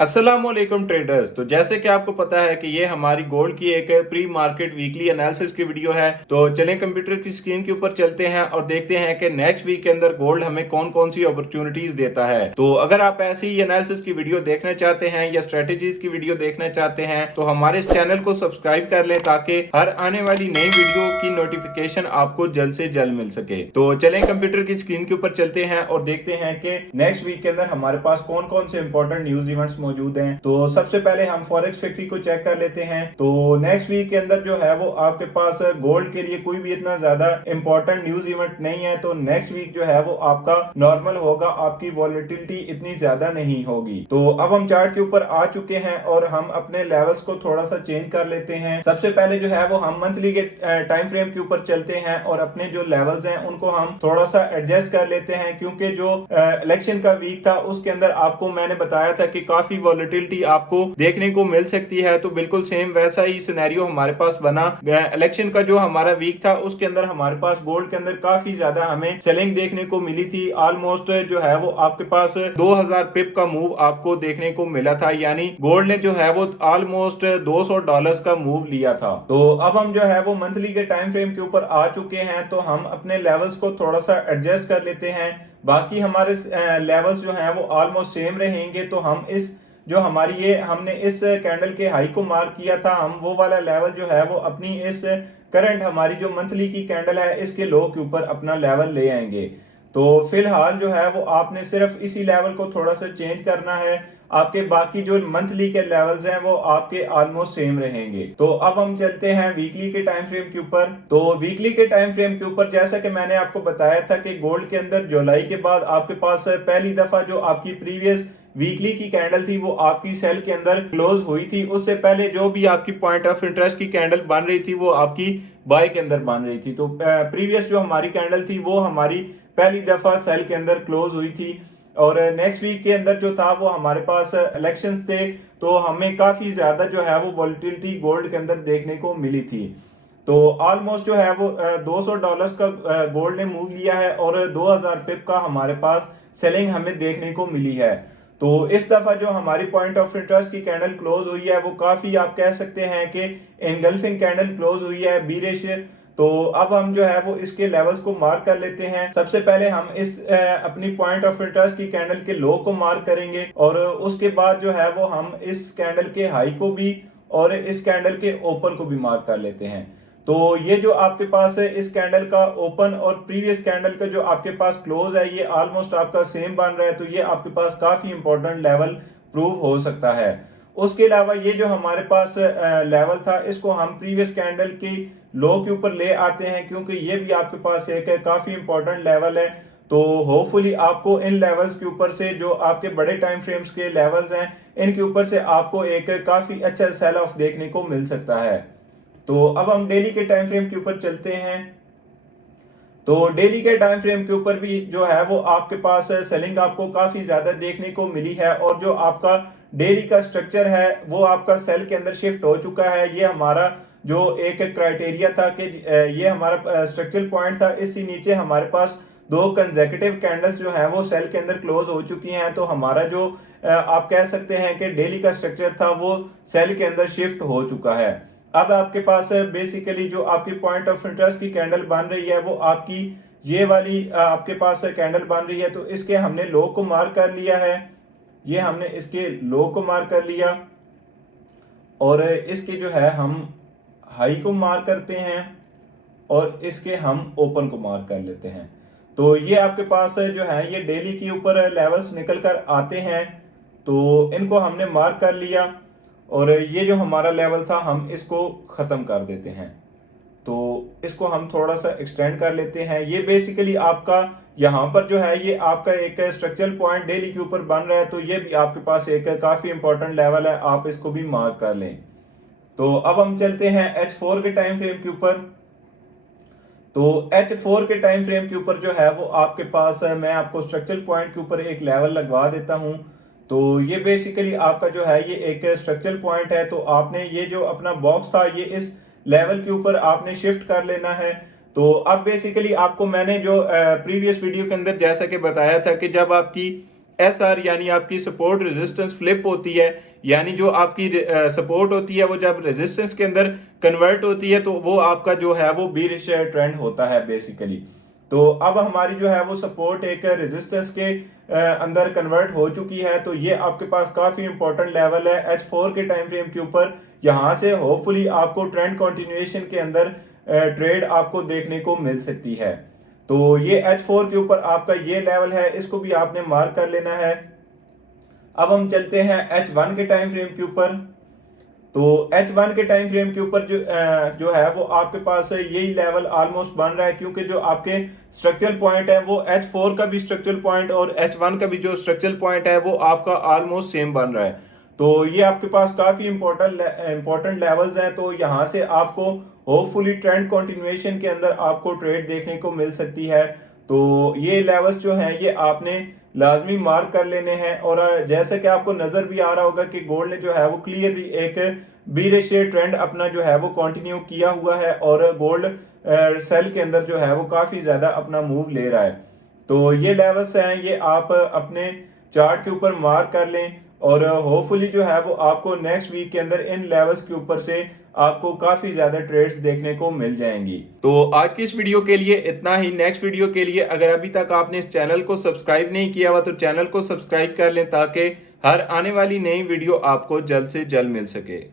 अस्सलामुअलैकुम ट्रेडर्स। तो जैसे कि आपको पता है कि ये हमारी गोल्ड की एक प्री मार्केट वीकली एनालिसिस की वीडियो है। तो चलें कंप्यूटर की स्क्रीन के ऊपर चलते हैं और देखते हैं कि नेक्स्ट वीक के अंदर गोल्ड हमें कौन कौन सी अपॉर्चुनिटीज देता है। तो अगर आप ऐसी ही एनालिसिस की वीडियो देखना चाहते हैं या स्ट्रेटेजीज की वीडियो देखना चाहते हैं तो हमारे इस चैनल को सब्सक्राइब कर लें ताकि हर आने वाली नई वीडियो की नोटिफिकेशन आपको जल्द से जल्द मिल सके। तो चलें कंप्यूटर की स्क्रीन के ऊपर चलते हैं और देखते हैं कि नेक्स्ट वीक के अंदर हमारे पास कौन कौन से इंपॉर्टेंट न्यूज इवेंट्स मौजूद हैं। तो सबसे पहले हम फॉरेक्स फैक्ट्री को चेक कर लेते हैं। तो नेक्स्ट वीक के अंदर जो है वो आपके पास गोल्ड के लिए कोई भी इतना ज्यादा इंपॉर्टेंट न्यूज इवेंट नहीं है। तो नेक्स्ट वीक जो है वो आपका नॉर्मल होगा, आपकी वॉलेटिलिटी इतनी ज्यादा नहीं होगी। तो अब हम चार्ट के ऊपर आ चुके हैं और हम अपने लेवल्स को थोड़ा सा चेंज कर लेते हैं। सबसे पहले जो है वो हम मंथली के टाइम फ्रेम के ऊपर चलते हैं और अपने जो लेवल्स हैं उनको हम थोड़ा सा एडजस्ट कर लेते हैं, क्योंकि जो इलेक्शन का वीक था उसके अंदर आपको मैंने बताया था कि काफी वॉलेटिलिटी आपको देखने को मिल सकती है। तो बिल्कुल सेम वैसा ही सिनेरियो हमारे पास बना। इलेक्शन का जो हमारा वीक था उसके अंदर हमारे पास गोल्ड के अंदर काफी ज्यादा हमें सेलिंग देखने को मिली थी। ऑलमोस्ट जो है वो आपके पास 2000 पिप का मूव आपको देखने को मिला था, यानी गोल्ड ने जो है वो ऑलमोस्ट $200 का मूव लिया था। तो अब हम जो है वो मंथली के टाइम फ्रेम के ऊपर आ चुके हैं, तो हम अपने लेवल्स को थोड़ा सा एडजस्ट कर लेते हैं। बाकी हमारे लेवल्स जो हैं वो ऑलमोस्ट सेम रहेंगे। तो हम इस जो हमारी ये हमने इस कैंडल के हाई को मार्क किया था, हम वो वाला लेवल जो है वो अपनी इस करंट हमारी जो मंथली की कैंडल है इसके लो के ऊपर अपना लेवल ले आएंगे। तो फिलहाल जो है वो आपने सिर्फ इसी लेवल को थोड़ा सा चेंज करना है। आपके बाकी जो मंथली के लेवल्स हैं वो आपके ऑलमोस्ट सेम रहेंगे। तो अब हम चलते हैं वीकली के टाइम फ्रेम के ऊपर। तो वीकली के टाइम फ्रेम के ऊपर जैसा कि मैंने आपको बताया था कि गोल्ड के अंदर जुलाई के बाद आपके पास पहली दफा जो आपकी प्रीवियस वीकली की कैंडल थी वो आपकी सेल के अंदर क्लोज हुई थी। उससे पहले जो भी आपकी पॉइंट ऑफ इंटरेस्ट की कैंडल बन रही थी वो आपकी बाय के अंदर बन रही थी। तो प्रीवियस जो हमारी कैंडल थी वो हमारी पहली दफा सेल के अंदर क्लोज हुई थी। और नेक्स्ट वीक के अंदर जो था वो हमारे पास इलेक्शंस थे, तो हमें काफी ज्यादा जो है वो वॉलेटिलिटी गोल्ड के अंदर देखने को मिली थी। तो ऑलमोस्ट जो है वो $200 का गोल्ड ने मूव लिया है और 2000 पिप का हमारे पास सेलिंग हमें देखने को मिली है। तो इस दफा जो हमारी पॉइंट ऑफ इंटरेस्ट की कैंडल क्लोज हुई है वो काफी आप कह सकते हैं कि एनगल्फिंग कैंडल क्लोज हुई है, बीरिश। तो अब हम जो है वो इसके लेवल्स को मार्क कर लेते हैं। सबसे पहले हम इस अपनी पॉइंट ऑफ इंटरेस्ट की कैंडल के लो को मार्क करेंगे और उसके बाद जो है वो हम इस कैंडल के हाई को भी और इस कैंडल के ओपन को भी मार्क कर लेते हैं। तो ये जो आपके पास है इस कैंडल का ओपन और प्रीवियस कैंडल का जो आपके पास क्लोज है ये ऑलमोस्ट आपका सेम बन रहा है। तो ये आपके पास काफी इंपॉर्टेंट लेवल प्रूव हो सकता है। उसके अलावा ये जो हमारे पास लेवल था इसको हम प्रीवियस कैंडल की लो के ऊपर ले आते हैं, क्योंकि ये भी आपके पास एक काफी इंपॉर्टेंट लेवल है। तो होपफुली आपको इन लेवल्स के ऊपर से जो आपके बड़े टाइम फ्रेम्स के लेवल्स हैं इनके ऊपर से आपको एक काफी अच्छा सेल ऑफ देखने को मिल सकता है। तो अब हम डेली के टाइम फ्रेम के ऊपर चलते हैं। तो डेली के टाइम फ्रेम के ऊपर भी जो है वो आपके पास सेलिंग आपको काफी ज्यादा देखने को मिली है और जो आपका डेली का स्ट्रक्चर है वो आपका सेल के अंदर शिफ्ट हो चुका है। ये हमारा जो एक क्राइटेरिया था कि ये हमारा स्ट्रक्चरल पॉइंट था, इससे नीचे हमारे पास दो कंसेक्यूटिव कैंडल्स जो है वो सेल के अंदर क्लोज हो चुकी हैं। तो हमारा जो आप कह सकते हैं कि डेली का स्ट्रक्चर था वो सेल के अंदर शिफ्ट हो चुका है। अब आपके पास बेसिकली जो आपकी पॉइंट ऑफ इंटरेस्ट की कैंडल बन रही है वो आपकी ये वाली आपके पास कैंडल बन रही है। तो इसके हमने लो को मार्क कर लिया है, ये हमने इसके लो को मार्क कर लिया और इसके जो है हम हाई को मार्क करते हैं और इसके हम ओपन को मार्क कर लेते हैं। तो ये आपके पास जो है ये डेली के ऊपर लेवल्स निकल कर आते हैं। तो इनको हमने मार्क कर लिया और ये जो हमारा लेवल था हम इसको खत्म कर देते हैं। तो इसको हम थोड़ा सा एक्सटेंड कर लेते हैं। ये बेसिकली आपका यहाँ पर जो है ये आपका एक स्ट्रक्चरल पॉइंट डेली के ऊपर बन रहा है। तो ये भी आपके पास एक काफी इंपॉर्टेंट लेवल है, आप इसको भी मार्क कर लें। तो अब हम चलते हैं H4 के टाइम फ्रेम के ऊपर। तो H4 के टाइम फ्रेम के ऊपर जो है वो आपके पास है, मैं आपको स्ट्रक्चरल पॉइंट के ऊपर एक लेवल लगवा देता हूं। तो ये बेसिकली आपका जो है ये एक स्ट्रक्चरल पॉइंट है। तो आपने ये जो अपना बॉक्स था ये इस लेवल के ऊपर आपने शिफ्ट कर लेना है। तो अब बेसिकली आपको मैंने जो प्रीवियस वीडियो के अंदर जैसा कि बताया था कि जब आपकी SR यानी आपकी सपोर्ट रेजिस्टेंस फ्लिप होती है, यानी जो आपकी सपोर्ट होती है वो जब रेजिस्टेंस के अंदर कन्वर्ट होती है तो वो आपका जो है वो बीरिश ट्रेंड होता है बेसिकली। तो अब हमारी जो है वो सपोर्ट एक रेजिस्टेंस के अंदर कन्वर्ट हो चुकी है, तो ये आपके पास काफी इंपॉर्टेंट लेवल है H4 के टाइम फ्रेम के ऊपर। यहाँ से होपफुली आपको ट्रेंड कंटिन्यूएशन के अंदर ट्रेड आपको देखने को मिल सकती है। तो ये H4 के ऊपर आपका ये लेवल है, इसको भी आपने मार्क कर लेना है। अब हम चलते हैं H1 के टाइम फ्रेम के ऊपर। तो H1 के टाइम फ्रेम के ऊपर जो है वो आपके पास यही लेवल ऑलमोस्ट बन रहा है, क्योंकि जो आपके स्ट्रक्चरल पॉइंट है वो H4 का भी स्ट्रक्चरल पॉइंट और H1 का भी जो स्ट्रक्चरल पॉइंट है वो आपका ऑलमोस्ट सेम बन रहा है। तो ये आपके पास काफी इंपॉर्टेंट लेवल्स हैं। तो यहाँ से आपको होपफुली ट्रेंड कंटिन्यूएशन के अंदर आपको ट्रेड देखने को मिल सकती है। तो ये लेवल्स जो हैं ये आपने लाजमी मार्क कर लेने हैं। और जैसे कि आपको नजर भी आ रहा होगा कि गोल्ड ने जो है वो क्लियरली एक बीरिश ट्रेंड अपना जो है वो कंटिन्यू किया हुआ है और गोल्ड सेल के अंदर जो है वो काफी ज्यादा अपना मूव ले रहा है। तो ये लेवल्स हैं, ये आप अपने चार्ट के ऊपर मार्क कर लें और होपफुली जो है वो आपको नेक्स्ट वीक के अंदर इन लेवल्स के ऊपर से आपको काफी ज्यादा ट्रेड्स देखने को मिल जाएंगी। तो आज की इस वीडियो के लिए इतना ही। नेक्स्ट वीडियो के लिए अगर अभी तक आपने इस चैनल को सब्सक्राइब नहीं किया हुआ तो चैनल को सब्सक्राइब कर लें, ताकि हर आने वाली नई वीडियो आपको जल्द से जल्द मिल सके।